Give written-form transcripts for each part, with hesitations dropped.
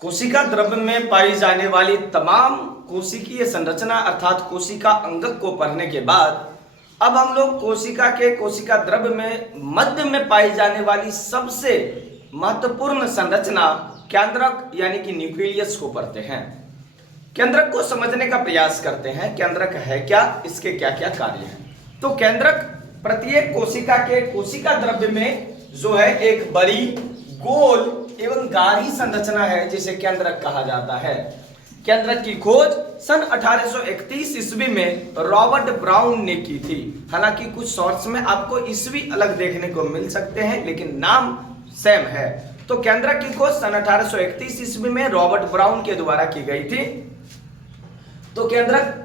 कोशिका द्रव्य में पाई जाने वाली तमाम कोशिकीय संरचना अर्थात कोशिका अंगक को पढ़ने के बाद अब हम लोग कोशिका के कोशिका द्रव्य में मध्य में पाई जाने वाली सबसे महत्वपूर्ण संरचना केंद्रक यानी कि न्यूक्लियस को पढ़ते हैं। केंद्रक को समझने का प्रयास करते हैं। केंद्रक है क्या, इसके क्या क्या कार्य हैं। तो केंद्रक प्रत्येक कोशिका के कोशिका द्रव्य में जो है एक बड़ी गोल एवं गाढ़ी संरचना है जिसे केंद्रक कहा जाता है। केंद्रक की खोज सन 1831 ईस्वी में रॉबर्ट ब्राउन ने की थी। हालांकि कुछ सोर्स में आपको ईस्वी अलग देखने को मिल सकते हैं लेकिन नाम सेम है। तो केंद्रक की खोज सन 1831 ईस्वी में रॉबर्ट ब्राउन के द्वारा की गई थी। तो केंद्रक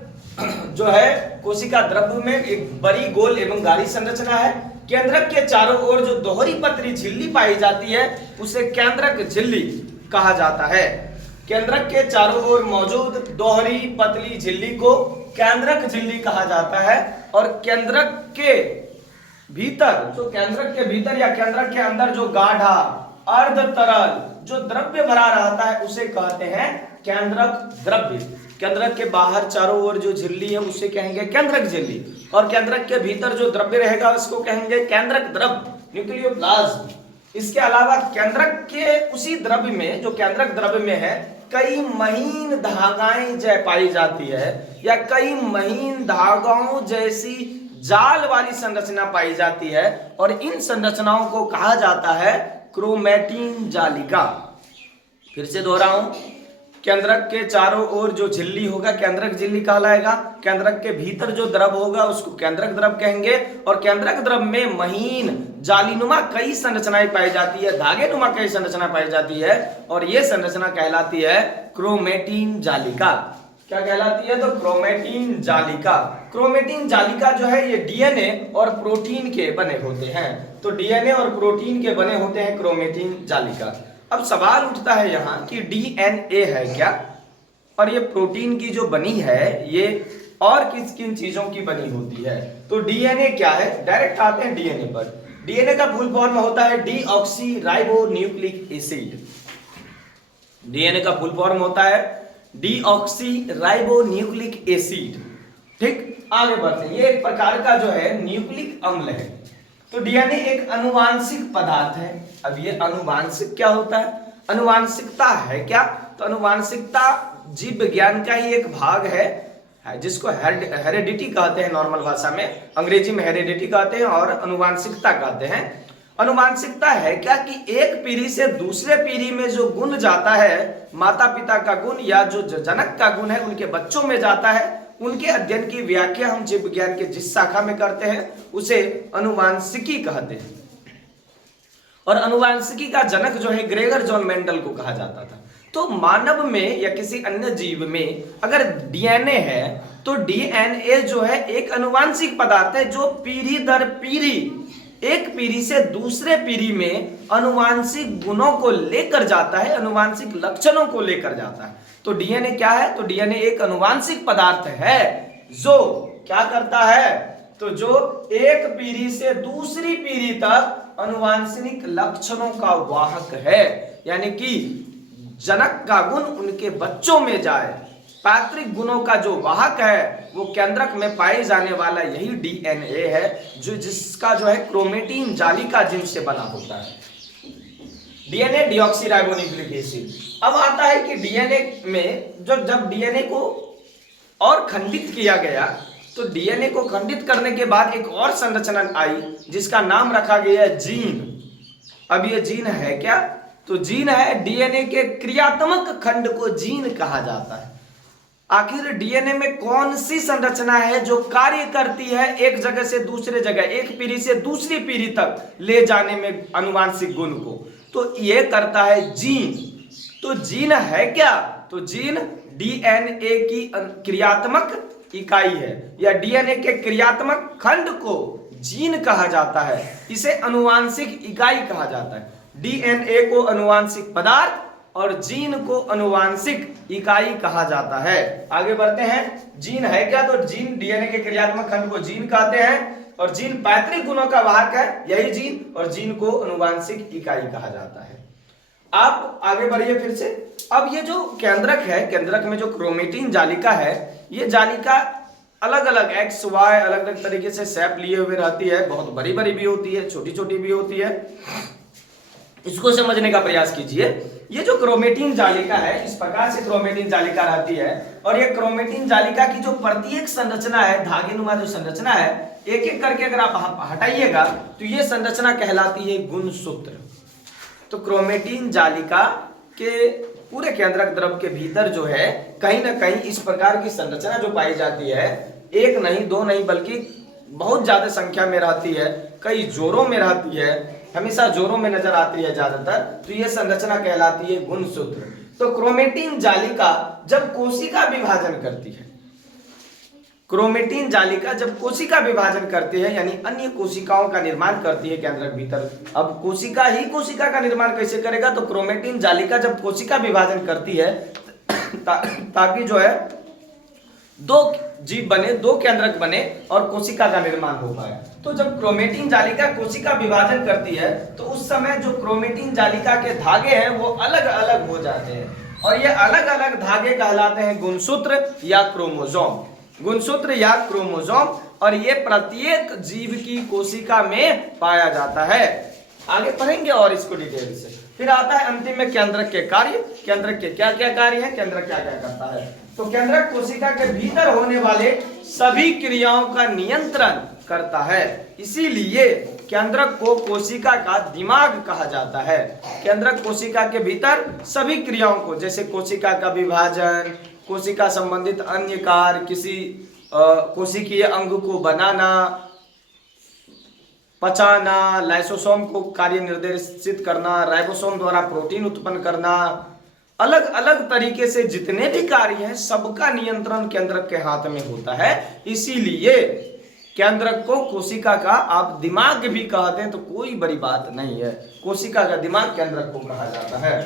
जो है कोशिका द्रव्य में एक बड़ी गोल एवं गाढ़ी संरचना है। केंद्रक के चारों ओर जो दोहरी पतली झिल्ली पाई जाती है उसे केंद्रक झिल्ली कहा जाता है। केंद्रक के चारों ओर मौजूद दोहरी पतली झिल्ली को केंद्रक झिल्ली कहा जाता है। और केंद्रक के भीतर या केंद्रक के अंदर जो गाढ़ा अर्ध तरल जो द्रव्य भरा रहता है उसे कहते हैं केंद्रक द्रव्य। केंद्रक के बाहर चारों ओर जो झिल्ली है उसे कहेंगे केंद्रक झिल्ली और केंद्रक के भीतर जो द्रव्य रहेगा उसको कहेंगे केंद्रक द्रव्य न्यूक्लियोप्लाज्म। इसके अलावा केंद्रक के उसी द्रव्य में जो केंद्रक द्रव्य में है कई महीन धागाएं पाई जाती है या कई महीन धागाओं जैसी जाल वाली संरचना पाई जाती है और इन संरचनाओं को कहा जाता है क्रोमैटिन जालिका। फिर से दोहराऊं, केंद्रक के चारों ओर जो झिल्ली होगा केंद्रक झिल्ली कहलाएगा। केंद्रक के भीतर जो द्रव होगा उसको केंद्रक द्रव कहेंगे और केंद्रक द्रव में महीन जालीनुमा कई संरचनाएं पाई जाती है, धागेनुमा कई संरचना पाई जाती है और यह संरचना कहलाती है क्रोमैटिन जालिका। क्या कहलाती है? तो क्रोमैटिन जालिका। क्रोमैटिन जालिका जो है ये डीएनए और प्रोटीन के बने होते हैं। तो डीएनए और प्रोटीन के बने होते हैं क्रोमैटिन जालिका। अब सवाल उठता है यहाँ कि डीएनए है क्या और ये प्रोटीन की जो बनी है ये और किस किन चीजों की बनी होती है। तो डीएनए क्या है, डायरेक्ट आते हैं डीएनए पर। डीएनए का फुल फॉर्म होता है deoxy ribo nucleic acid. DNA का फुल फॉर्म होता है डीऑक्सी राइबो न्यूक्लिक एसिड। ठीक, आगे बढ़ते हैं। ये एक प्रकार का जो है न्यूक्लिक अम्ल है। तो डीएनए एक अनुवांशिक पदार्थ है। अब ये अनुवांशिक क्या होता है, अनुवांशिकता है क्या? तो अनुवांशिकता जीव विज्ञान का ही एक भाग है जिसको हेरेडिटी कहते हैं नॉर्मल भाषा में, अंग्रेजी में हेरेडिटी कहते हैं और अनुवांशिकता कहते हैं। अनुवांशिकता है क्या कि एक पीढ़ी से दूसरे पीढ़ी में जो गुण जाता है, माता पिता का गुण या जो जनक का गुण है उनके बच्चों में जाता है, उनके अध्ययन की व्याख्या हम जीव विज्ञान के जिस शाखा में करते हैं उसे अनुवांशिकी कहते हैं। और अनुवांशिकी का जनक जो है ग्रेगर जॉन मेंडल को कहा जाता था। तो मानव में या किसी अन्य जीव में अगर डीएनए है तो डीएनए जो है एक अनुवांशिक पदार्थ है जो पीढ़ी दर पीढ़ी एक पीढ़ी से दूसरे पीढ़ी में अनुवांशिक गुणों को लेकर जाता है, अनुवांशिक लक्षणों को लेकर जाता है। तो डीएनए क्या है? तो डीएनए एक अनुवांशिक पदार्थ है जो क्या करता है, तो जो एक पीढ़ी से दूसरी पीढ़ी तक अनुवांशिक लक्षणों का वाहक है, यानी कि जनक का गुण उनके बच्चों में जाए। पैतृक गुणों का जो वाहक है वो केंद्रक में पाए जाने वाला यही डीएनए है जो जिसका जो है क्रोमैटिन जालिका जिन से बना होता है। DNA deoxyribonucleic acid. अब आता है कि डीएनए में जब डीएनए को और खंडित किया गया तो डीएनए को खंडित करने के बाद एक और संरचना आई जिसका नाम रखा गया जीन। अब ये जीन है क्या? तो जीन है, डीएनए के क्रियात्मक खंड को जीन कहा जाता है। आखिर डीएनए में कौन सी संरचना है जो कार्य करती है एक जगह से दूसरे जगह, एक पीढ़ी से दूसरी पीढ़ी तक ले जाने में अनुवांशिक गुण को? तो ये करता है जीन। तो जीन है क्या? तो जीन डीएनए की क्रियात्मक इकाई है या डीएनए के क्रियात्मक खंड को जीन कहा जाता है। इसे अनुवांशिक इकाई कहा जाता है। डीएनए को अनुवांशिक पदार्थ और जीन को अनुवांशिक इकाई कहा जाता है। आगे बढ़ते हैं। जीन है क्या? तो जीन डीएनए के क्रियात्मक खंड को जीन कहते हैं और जीन पैतृक गुणों का वाहक है, यही जीन, और जीन को अनुवांशिक इकाई कहा जाता है। आप आगे बढ़िए फिर से। अब ये जो केंद्रक है, केंद्रक में जो क्रोमेटिन जालिका है, ये जालिका अलग अलग एक्स वाई अलग अलग तरीके से शेप लिए हुए रहती है, बहुत बड़ी बड़ी भी होती है, छोटी छोटी भी होती है। इसको समझने का प्रयास कीजिए। ये जो क्रोमेटिन जालिका है, इस प्रकार से क्रोमेटिन जालिका रहती है, और ये क्रोमेटिन जालिका की जो प्रत्येक संरचना है, धागेनुमा जो संरचना है, एक एक करके अगर आप हटाइएगा तो ये संरचना कहलाती है गुणसूत्र। तो क्रोमेटिन जालिका के पूरे केंद्रक द्रव के भीतर जो है कहीं ना कहीं इस प्रकार की संरचना जो पाई जाती है, एक नहीं दो नहीं बल्कि बहुत ज्यादा संख्या में रहती है, कई जोरों में रहती है, हमेशा जोरों में नजर आती है ज्यादातर, तो यह संरचना कहलाती है गुणसूत्र। तो क्रोमेटिन जालिका जब कोशिका विभाजन करती है, क्रोमेटिन जालिका जब कोशिका विभाजन करती है यानी अन्य कोशिकाओं का निर्माण करती है केंद्रक भीतर। अब कोशिका ही कोशिका का निर्माण कैसे करेगा, तो क्रोमेटिन जालिका जब कोशिका विभाजन करती है ताकि जो है दो जीव बने, दो केंद्रक बने और कोशिका का निर्माण हो पाए। तो जब क्रोमेटिन जालिका कोशिका विभाजन करती है तो उस समय जो क्रोमेटिन जालिका के धागे हैं वो अलग अलग हो जाते हैं, और ये अलग अलग धागे कहलाते हैं गुणसूत्र या क्रोमोसोम। गुणसूत्र या क्रोमोसोम, और ये प्रत्येक जीव की कोशिका में पाया जाता है। आगे पढ़ेंगे और इसको डिटेल से। फिर आता है अंतिम में केंद्रक के कार्य। केंद्रक के क्या क्या कार्य हैं, केंद्रक क्या क्या करता है। तो केंद्रक कोशिका के भीतर होने वाले सभी क्रियाओं का नियंत्रण करता है, इसीलिए केंद्रक को कोशिका का दिमाग कहा जाता है। केंद्रक कोशिका के भीतर सभी क्रियाओं को, जैसे कोशिका का विभाजन, कोशिका संबंधित अन्य कार्य, किसी कोशिकीय अंग को बनाना, पचाना, लाइसोसोम को कार्य निर्देशित करना, राइबोसोम द्वारा प्रोटीन उत्पन्न करना, अलग अलग तरीके से जितने भी कार्य हैं सबका नियंत्रण केंद्रक के हाथ में होता है। इसीलिए केंद्रक को कोशिका का आप दिमाग भी कहते हैं तो कोई बड़ी बात नहीं है, कोशिका का दिमाग केंद्रक को कहा जाता है।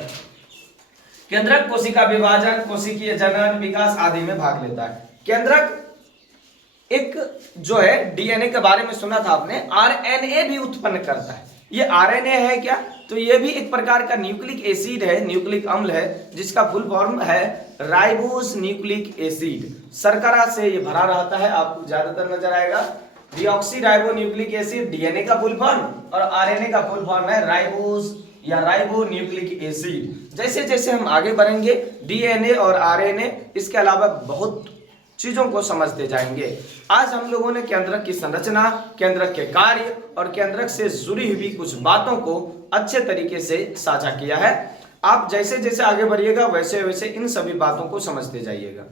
केंद्रक कोशिका विभाजन, कोशिकीय जनन, विकास आदि में भाग लेता है। केंद्रक एक जो है डीएनए के बारे में सुना था आपने, आरएनए भी उत्पन्न करता है। ये आरएनए है क्या, तो ये भी एक प्रकार का न्यूक्लिक एसिड है, न्यूक्लिक अम्ल है, जिसका फुल फॉर्म है राइबोस न्यूक्लिक एसिड। शर्करा से ये भरा रहता है, आपको ज्यादातर नजर आएगा। Deoxy ribo nucleic acid DNA का फुल फॉर्म, और आरएनए का फुल फॉर्म है राइबोस या राइबो न्यूक्लिक एसिड। जैसे जैसे हम आगे बढ़ेंगे डीएनए और आरएनए इसके अलावा बहुत चीजों को समझते जाएंगे। आज हम लोगों ने केंद्रक की संरचना, केंद्रक के कार्य और केंद्रक से जुड़ी हुई कुछ बातों को अच्छे तरीके से साझा किया है। आप जैसे जैसे आगे बढ़िएगा वैसे वैसे इन सभी बातों को समझते जाइएगा।